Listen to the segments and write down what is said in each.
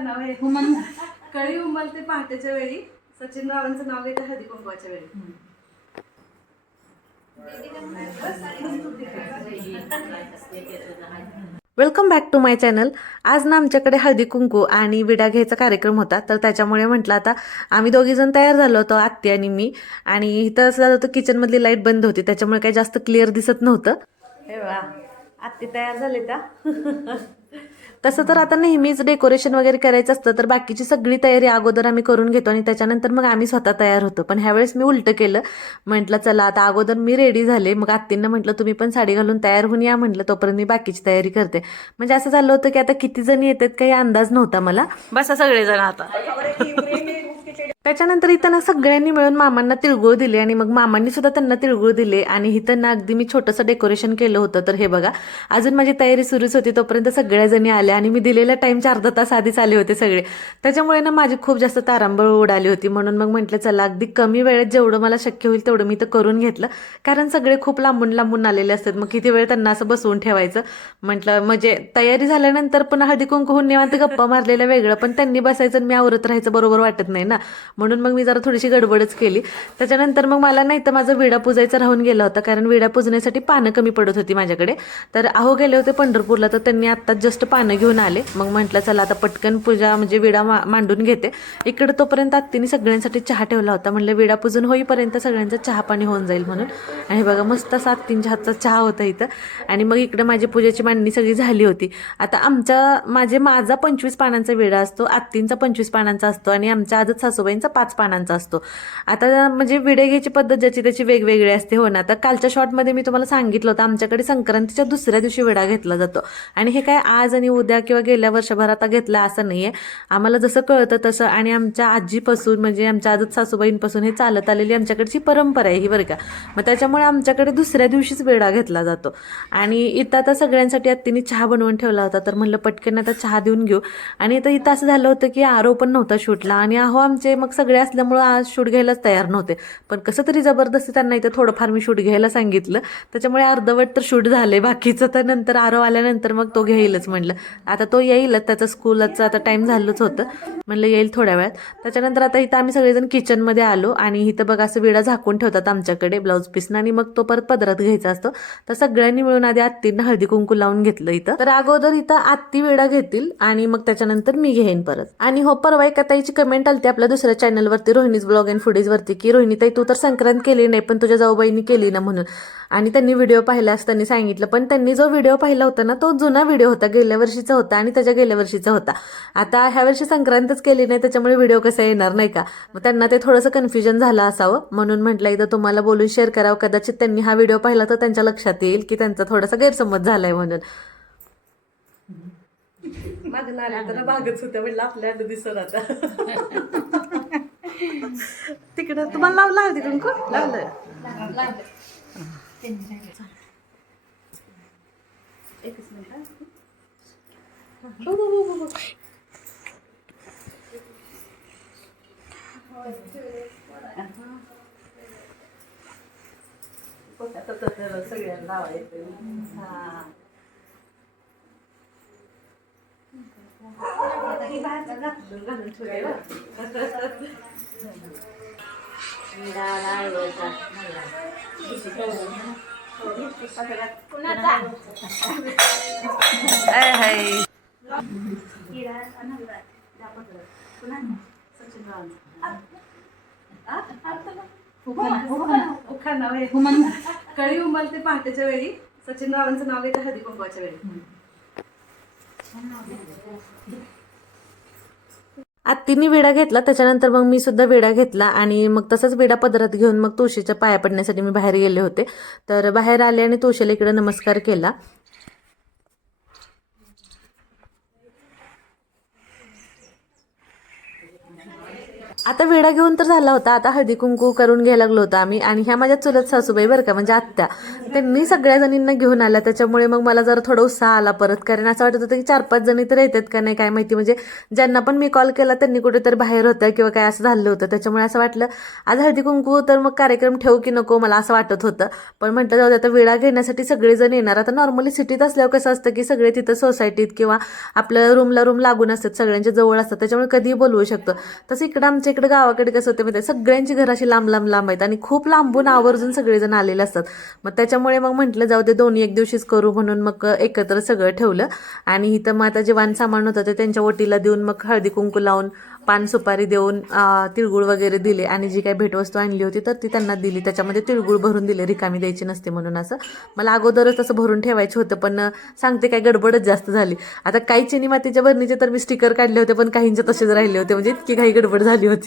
नाव आहे कळी उमलते पहाटेच्या वेळी सचिन रावांचं नाव घेते हळदी कुंकवाच्या वेळी. Welcome back to my channel. आज ना आमच्याकडे हळदी कुंकू आणि विडा घ्यायचा कार्यक्रम होता, तर त्याच्यामुळे म्हटलं आता आम्ही दोघीजण तयार झालो होतो, आत्या आणि मी. आणि इथं असं झालं होतं किचनमधली लाईट बंद होती, त्याच्यामुळे काही जास्त क्लिअर दिसत नव्हतं. हे वा, आत्ती तयार झाले का? तसं तर आता नेहमीच डेकोरेशन वगैरे करायचं असतं तर बाकीची सगळी तयारी अगोदर आम्ही करून घेतो आणि त्याच्यानंतर मग आम्ही स्वतः तयार होतो. पण ह्यावेळेस मी उलटं केलं. म्हटलं चला आता अगोदर मी रेडी झाले, मग आत्तींना म्हटलं तुम्ही पण साडी घालून तयार होऊन या, म्हटलं तोपर्यंत मी बाकीची तयारी करते. म्हणजे असं झालं होतं की आता किती जणी येतात काही अंदाज नव्हता मला. बसा सगळेजण आता. त्याच्यानंतर इथं ना सगळ्यांनी मिळून मामांना तिळगुळ दिले आणि मग मामांनी सुद्धा त्यांना तिळगुळ दिले. आणि इथं ना अगदी मी छोटंसं डेकोरेशन केलं होतं. तर हे बघा, अजून माझी तयारी सुरूच होती तोपर्यंत सगळ्या जणी आल्या आणि मी दिलेल्या टाईमच्या अर्धा तास आधीच आले होते सगळे. त्याच्यामुळे ना माझी खूप जास्त तारांबळ उडाली होती. म्हणून मग म्हटलं चला अगदी कमी वेळेत जेवढं मला शक्य होईल तेवढं मी तर करून घेतलं, कारण सगळे खूप लांबून लांबून आलेले असतात, मग किती वेळ त्यांना असं बसवून ठेवायचं. म्हटलं म्हणजे तयारी झाल्यानंतर पण हळदी कुंकू होऊन निवांत गप्पा मारलेलं वेगळं, पण त्यांनी बसायचं आणि मी आवरत राहायचं बरोबर वाटत नाही ना. म्हणून मग मी जरा थोडीशी गडबडच केली. त्याच्यानंतर मग मला नाही तर माझं विडा पूजायचा राहून गेला होता, कारण विडा पूजण्यासाठी पानं कमी पडत होती माझ्याकडे. तर अहो गेले होते पंढरपूरला, तर त्यांनी आत्ताच जस्ट पानं घेऊन आले. मग म्हटलं चला आता पटकन पूजा म्हणजे विडा मांडून घेते. इकडे तोपर्यंत आत्तीने सगळ्यांसाठी चहा ठेवला होता, म्हणलं विडा पूजन होईपर्यंत सगळ्यांचं चहा पाणी होऊन जाईल म्हणून. आणि बघा मस्त असा आत्तींच्या हातचा चहा होता इथं. आणि मग इकडे माझी पूजेची मांडणी सगळी झाली होती. आता माझा 25 पानांचा विडा असतो, आत्तींचा 25 पानांचा असतो आणि आमच्या आजच सासूबाईंचा 5 पानांचा असतो. आता म्हणजे विडे घ्यायची पद्धत ज्याची त्याची वेगवेगळी असते हो ना. आता कालच्या शॉर्टमध्ये मी तुम्हाला सांगितलं होतं आमच्याकडे संक्रांतीच्या दुसऱ्या दिवशी विडा घेतला जातो. आणि हे काय आज आणि उद्या किंवा गेल्या वर्षभरात घेतला असं नाहीये, आम्हाला जसं कळतं तसं. आणि आमच्या आजीपासून म्हणजे आमच्या आजच सासूबाईंपासून हे चालत आलेली आमच्याकडची परंपरा आहे ही बरं का. मग त्याच्यामुळे आमच्याकडे दुसऱ्या दिवशीच विडा घेतला जातो. आणि इथं आता सगळ्यांसाठी आत्तीने चहा बनवून ठेवला होता, तर म्हणलं पटकन आता चहा देऊन घेऊ. आणि इथं असं झालं होतं की आरो पण नव्हता शूटला, आणि अहो आमचे मग सगळे असल्यामुळं आज शूट घ्यायलाच तयार नव्हते. पण कसं तरी जबरदस्ती त्यांना इथं थोडंफार मी शूट घ्यायला सांगितलं, त्याच्यामुळे अर्धवट तर शूट झाले. बाकीचं तर नंतर आरो आल्यानंतर मग तो घेईलच म्हणलं. आता तो येईलच, त्याचं स्कूलचं आता टाईम झालंच होतं, म्हणलं येईल थोड्या वेळात. त्याच्यानंतर आता इथं आम्ही सगळेजण किचनमध्ये आलो आणि इथं बघा असं विडा झाकून ठेवतात आमच्याकडे ब्लाऊज पीसनं, आणि मग तो परत पदरात घ्यायचा असतो. तर सगळ्यांनी मिळून आधी आत्तींना हळदी कुंकू लावून घेतलं इथं. तर अगोदर इथं आत्ती विडा घेतील आणि मग त्याच्यानंतर मी घेईन परत. आणि हो, परवा एका ताईची कमेंट आली आपल्या दुसऱ्या चॅनलवरती रोहिणीज ब्लॉग अँड फुडीज वरती, की रोहिणी ताई तू तर संक्रांत केली नाही पण तुझ्या जाऊबाईंनी केली ना म्हणून. आणि त्यांनी व्हिडिओ पाहिला असं त्यांनी सांगितलं, पण त्यांनी जो व्हिडिओ पाहिला होता ना तो जुना व्हिडिओ होता, गेल्या वर्षीचा होता आणि त्याच्या गेल्या वर्षीचा होता. आता ह्या वर्षी संक्रांतच केली नाही त्याच्यामुळे व्हिडिओ कसा येणार नाही का. मग त्यांना ते थोडंसं कन्फ्युजन झालं असावं, म्हणून म्हटलं इथं तुम्हाला बोलून शेअर करावं, कदाचित त्यांनी हा व्हिडिओ पाहिला तर त्यांच्या लक्षात येईल की त्यांचा थोडासा गैरसमज झालाय म्हणून. माझ्या नाल्या तर भागच होत्या, म्हटलं आपल्या दिसत आता. तिकडं तुम्हाला लावला हळदी कुंकू लावलं. एकच मिनिट. सगळ्यांना लावायचं. हा कळी उमलते पहाटेच्या वेळी सचिन रावांचं नाव घेते हळदी कुंकवाच्या वेळी. आत्तीने विडा घेतला, त्याच्यानंतर मग मी सुद्धा विडा घेतला आणि मग तसंच विडा पदरात घेऊन मग तुळशीच्या पाया पडण्यासाठी मी बाहेर गेले होते. तर बाहेर आले आणि तुळशीला इकडे नमस्कार केला. आता विडा घेऊन तर झाला होता, आता हळदी कुंकू करून घ्यायला लागलो होतो आम्ही. आणि ह्या माझ्या चुलत सासूबाई बरं का, म्हणजे आत्या, त्यांनी सगळ्या जणींना घेऊन आल्या. त्याच्यामुळे मग मला जरा थोडा उत्साह आला परत, कारण असं वाटत होतं की 4-5 जणी तर येतात का नाही काय माहिती. म्हणजे ज्यांना पण मी कॉल केला त्यांनी कुठेतरी बाहेर होतं किंवा काय असं झालं होतं. त्याच्यामुळे असं वाटलं आज हळदी कुंकू तर मग कार्यक्रम ठेवू की नको, मला असं वाटत होतं. पण म्हटलं जाऊ दे, आता विडा घेण्यासाठी सगळेजण येणार. आता नॉर्मली सिटीत असल्यावर कसं असतं की सगळे तिथं सोसायटीत किंवा आपल्या रूम लागून असतात, सगळ्यांच्या जवळ असतात, त्याच्यामुळे कधीही बोलवू शकतो. तसं इकडं आमच्या इकडे गावाकडे कसं होतं माहिती, सगळ्यांची घर अशी लांब आहेत आणि खूप लांबून आवर्जून सगळेजण आलेले असतात. मग त्याच्यामुळे मग म्हटलं जाऊ दे, दोन्ही एक दिवशीच करू म्हणून मग एकत्र सगळं ठेवलं. आणि इथं मग आता जे वाण सामान होतं ते त्यांच्या ओटीला देऊन मग हळदी कुंकू लावून पान सुपारी देऊन तिळगुळ वगैरे दिले. आणि जी काही भेटवस्तू आणली होती तर ती त्यांना दिली. त्याच्यामध्ये तिळगुळ भरून दिले, रिकामी द्यायची नसते म्हणून. असं मला अगोदरच तसं भरून ठेवायचं होतं, पण सांगते काय गडबडच जास्त झाली. आता काही चिनी मातीच्या भरणीचे तर मी स्टिकर काढले होते, पण काहींचे तसेच राहिले होते, म्हणजे इतकी काही गडबड झाली होती.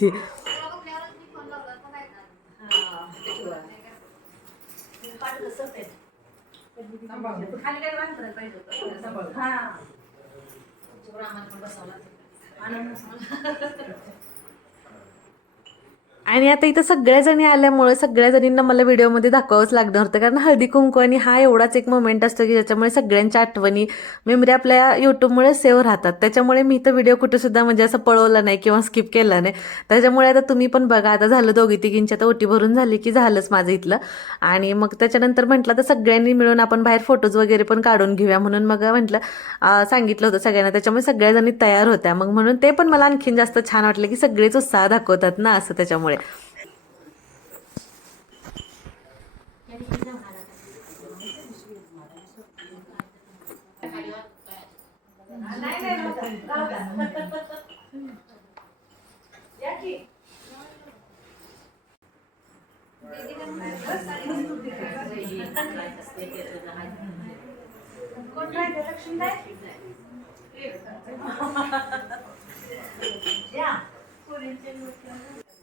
आणि आता इथं सगळ्या जणी आल्यामुळे सगळ्या जणींना मला व्हिडिओमध्ये दाखवावंच लागणार होतं, कारण हळदी कुंकू आणि हा एवढाच एक मोमेंट असतो की ज्याच्यामुळे सगळ्यांच्या आठवणी मेमरी आपल्या यूट्यूबमुळे सेव्ह राहतात. त्याच्यामुळे मी तर व्हिडिओ कुठे सुद्धा म्हणजे असं पळवला नाही किंवा स्किप केला नाही. त्याच्यामुळे आता तुम्ही पण बघा, आता झालं दोघी तिघींची आता ओटी भरून झाली की झालंच माझं इथलं. आणि मग त्याच्यानंतर म्हटलं तर सगळ्यांनी मिळून आपण बाहेर फोटोज वगैरे पण काढून घेऊया म्हणून मग म्हटलं सांगितलं होतं सगळ्यांना. त्याच्यामुळे सगळ्या जणी तयार होत्या. मग म्हणून ते पण मला आणखीन जास्त छान वाटलं की सगळेच उत्साह दाखवतात ना असं. त्याच्यामुळे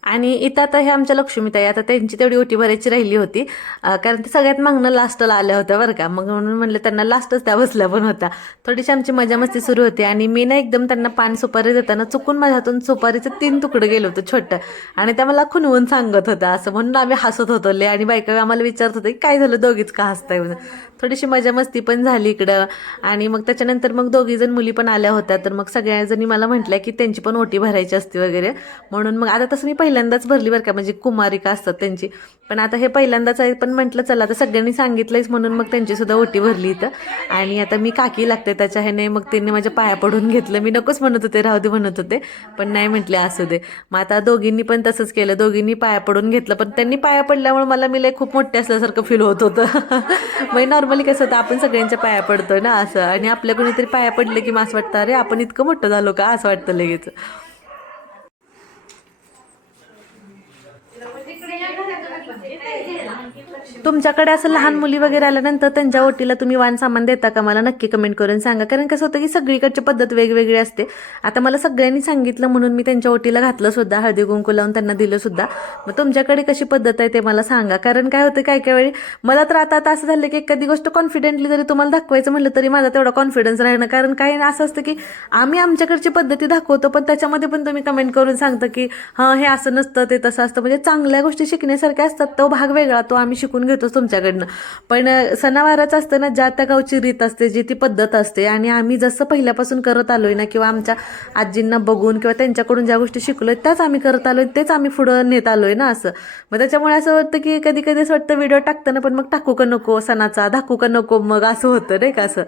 आणि इथं आता हे आमच्या लक्ष्मीताई, आता त्यांची तेवढी ओटी भरायची राहिली होती, कारण ते सगळ्यात मागणं लास्टला आल्या होत्या बरं का. मग म्हणून म्हणलं त्यांना लास्टच त्या बसल्या पण होत्या. थोडीशी आमची मजा मस्ती सुरू होती आणि मी ना एकदम त्यांना पान सुपारी देताना चुकून माझ्या हातून सुपारीचं 3 तुकडे गेलं होतं छोटं, आणि त्या मला खुनवून सांगत होत्या असं. म्हणून आम्ही हसत होतो लय, आणि बायका आम्हाला विचारत होते काय झालं दोघीच का हसताय म्हणून. थोडीशी मजा मस्ती पण झाली इकडं. आणि मग त्याच्यानंतर मग 2 जण मुली पण आल्या होत्या, तर मग सगळ्याजणी मला म्हटल्या की त्यांची पण ओटी भरायची असते वगैरे. म्हणून मग आता तसं मी पहिल्यांदाच भरली बरं का, म्हणजे कुमारिका असतात त्यांची, पण आता हे पहिल्यांदाच आहे. पण म्हटलं चला आता सगळ्यांनी सांगितलंयच म्हणून मग त्यांची सुद्धा ओटी भरली इथं. आणि आता मी काकी लागते त्याच्या ह्याने, मग त्यांनी माझ्या पाया पडून घेतलं. मी नकोच म्हणत होते, राहू दे म्हणत होते, पण नाही म्हटले असू दे. मग आता दोघींनी पण तसंच केलं, दोघींनी पाया पडून घेतलं. पण त्यांनी पाया पडल्यामुळे मला मी लय खूप मोठे असल्यासारखं फील होत होतं. मग नॉर्मली कसं होतं, आपण सगळ्यांच्या पाया पडतोय ना असं, आणि आपल्या कोणीतरी पाया पडलं की मग असं वाटतं अरे आपण इतकं मोठं झालो का असं वाटतं लगेच. तुमच्याकडे असं लहान मुली वगैरे आल्यानंतर त्यांच्या ओटीला तुम्ही वाण सामान देता का, मला नक्की कमेंट करून सांगा. कारण कसं होतं की सगळीकडची पद्धत वेगवेगळी असते. आता मला सगळ्यांनी सांगितलं म्हणून मी त्यांच्या ओटीला घातलं सुद्धा, हळदी कुंकू लावून त्यांना दिलं सुद्धा. मग तुमच्याकडे कशी पद्धत आहे ते मला सांगा. कारण काय होतं काय काय वेळी मला तर आता असं झालं की एखादी गोष्ट कॉन्फिडेंटली जरी तुम्हाला दाखवायचं म्हटलं तरी माझा तेवढा कॉन्फिडन्स राहणं. कारण काय असं असतं की आम्ही आमच्याकडची पद्धती दाखवतो, पण त्याच्यामध्ये पण तुम्ही कमेंट करून सांगता की हां हे असं नसतं ते तसं असतं. म्हणजे चांगल्या गोष्टी शिकण्यासारख्या असतात, तो भाग वेगळा, तो आम्ही शिकून घेतोच तुमच्याकडनं. पण सणावाराचं असतं ना, ज्या त्या गावची रीत असते, जी ती पद्धत असते, आणि आम्ही जसं पहिल्यापासून करत आलोय ना, किंवा आमच्या आजींना बघून किंवा त्यांच्याकडून ज्या गोष्टी शिकलोय त्याच आम्ही करत आलोय, तेच आम्ही पुढं नेत आलोय ना असं. मग त्याच्यामुळे असं वाटतं की कधी कधी असं वाटतं व्हिडिओ टाकताना पण मग टाकू का नको, सणाचा दाखवू का नको, मग असं होतं नाही का असं.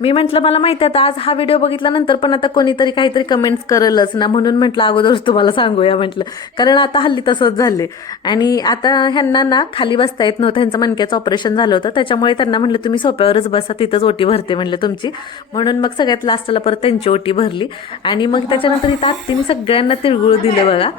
मी म्हटलं मला माहिती आहे आता आज हा व्हिडिओ बघितल्यानंतर पण आता कोणीतरी काहीतरी कमेंट्स करेलच ना, म्हणून म्हटलं अगोदरच तुम्हाला सांगूया म्हटलं, कारण आता हल्ली तसंच झाले. आणि आता ह्यांना ना खाली बसता येत नव्हतं, ह्यांचं मणक्याचं ऑपरेशन झालं होतं, त्याच्यामुळे त्यांना म्हटलं तुम्ही सोप्यावरच बसा, तिथंच ओटी भरते म्हटलं तुमची. म्हणून मग सगळ्यात लास्टला परत त्यांची ओटी भरली. आणि मग त्याच्यानंतर इथं आत्तीने सगळ्यांना तिळगुळ दिलं बघा.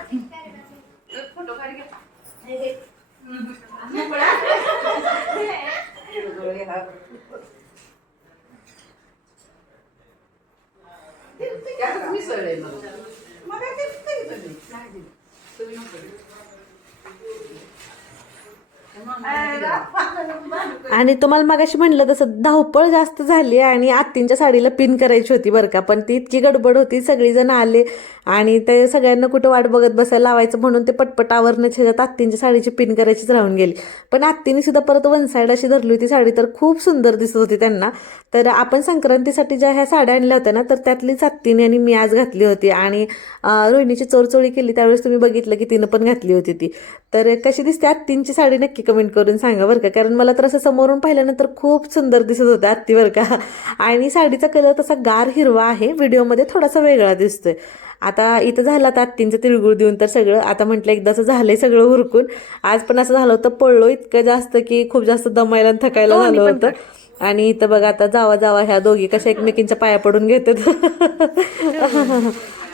आणि तुम्हाला मगाशी म्हणलं तसं धावपळ जास्त झाली आणि आत्तींच्या साडीला पिन करायची होती बरं का, पण ती इतकी गडबड होती, सगळीजण आले आणि ते सगळ्यांना कुठं वाट बघत बसायला लावायचं म्हणून ते पटपट आवरण्याच्या ह्याच्यात आत्तींच्या साडीची पिन करायचीच राहून गेली. पण आत्तीने सुद्धा परत वन साईड अशी धरली होती साडी, तर खूप सुंदर दिसत होती त्यांना. तर आपण संक्रांतीसाठी ज्या ह्या साड्या आणल्या होत्या ना, तर त्यातलीच आत्तीने आणि मी आज घातली होती. आणि रोहिणीची चोरचोळी केली त्यावेळेस तुम्ही बघितलं की तिनं पण घातली होती ती. तर कशी दिसते आत्तींची साडी नक्की कमेंट करून सांगा बरं का, कारण मला तर असं समोरून पाहिल्यानंतर खूप सुंदर दिसत होतं आत्ती बरं का. आणि साडीचा कलर तसा गार हिरवा आहे, व्हिडिओमध्ये थोडासा वेगळा दिसतोय. आता इथं झालं आता आत्तींचं तिळगुळ देऊन तर सगळं आता म्हटलं एकदाचं झालंय सगळं उरकून. आज पण असं झालं होतं, पळलो इतकं जास्त की खूप जास्त दमायला आणि थकायला झालं होतं. आणि इथं बघा आता जावा जावा ह्या दोघी कशा एकमेकींच्या पाया पडून घेतात.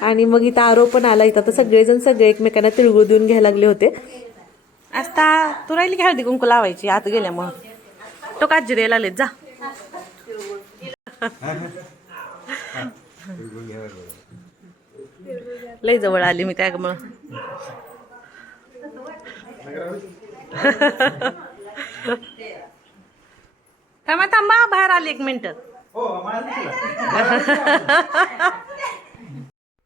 आणि मग इथं आरो पण आला. इथं तर सगळे एकमेकांना तिळगुळ देऊन घ्यायला लागले होते. आता तू राहिली की हळदी कुंकू लावायची आत गेल्यामुळं, तो काळजी द्यायला लागले जा. लय जवळ आली मी त्यामुळं. थांबा थांबा बाहेर आली 1 मिनिट.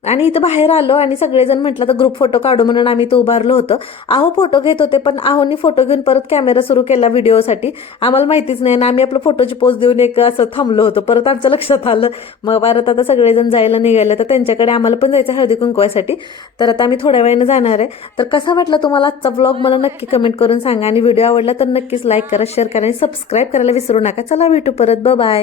आणि इथं बाहेर आलो आणि सगळेजण म्हटलं तर ग्रुप फोटो काढू म्हणून आम्ही इथं उभारलो होतं. आहो फोटो घेत होते, पण आहोनी फोटो घेऊन परत कॅमेरा सुरू केला व्हिडिओसाठी. आम्हाला माहितीच नाही ना, आम्ही आपलं फोटोची पोज देऊन एक असं थांबलो होतो. परत आमच्या लक्षात आलं, मग परत आता सगळेजण जायला निघाले, तर त्यांच्याकडे आम्हाला पण जायचं हळदी कुंकवासाठी. तर आता आम्ही थोड्या वेळाने जाणार आहे. तर कसा वाटला तुम्हाला आजचा व्लॉग मला नक्की कमेंट करून सांगा. आणि व्हिडिओ आवडला तर नक्कीच लाईक करा, शेअर करा आणि सबस्क्राईब करायला विसरू नका. चला भेटू परत, बाय.